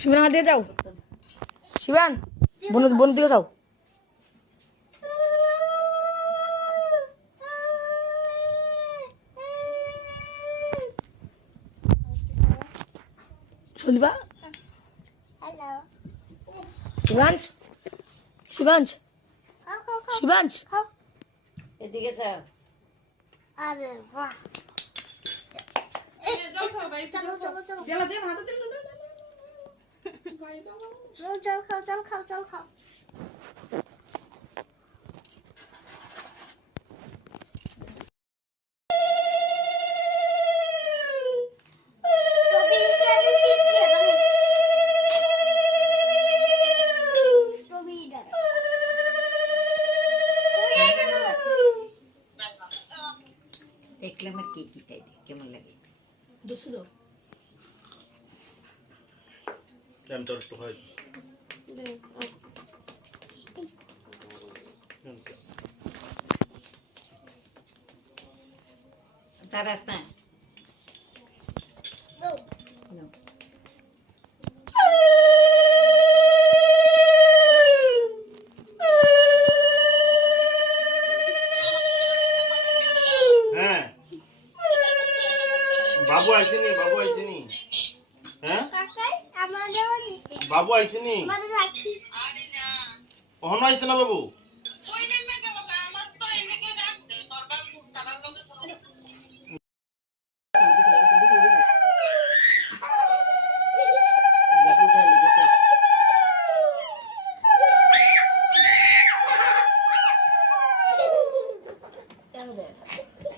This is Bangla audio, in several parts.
শিবান হাত দিয়ে যাও, শিবান বোন দিকে যাও। সন্দীপা, শিবাঞ্জ, শিবাঞ্জ, শিবাঞ্জ এদিকে স্যার আরে বাহ, জেলা দে হাতে দে চল খাও। দেখলাম আর কি তাই কেমন লাগে ক্যাম্পটা একটু হয় তার রাস্তা হ্যাঁ বাবু আইসেনি হ্যাঁ বাবু আইসেনি কখনো আইসে না বাবু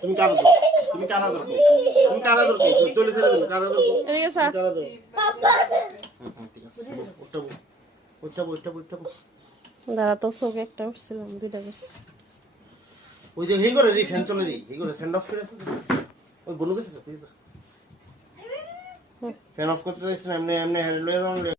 তুমি কারা ধরো চলে চলে দেবে কারা ধরো দাদা তো চোখে একটা উঠছিলাম, দুইটা করছি। ওই যে হেই করে রি ফ্যান চলে রি হেই করে ফ্যান অফ করে আছে ওই বনু গেছে তুই ফ্যান অফ করতে যাইছ না এমনি লয়ে যাও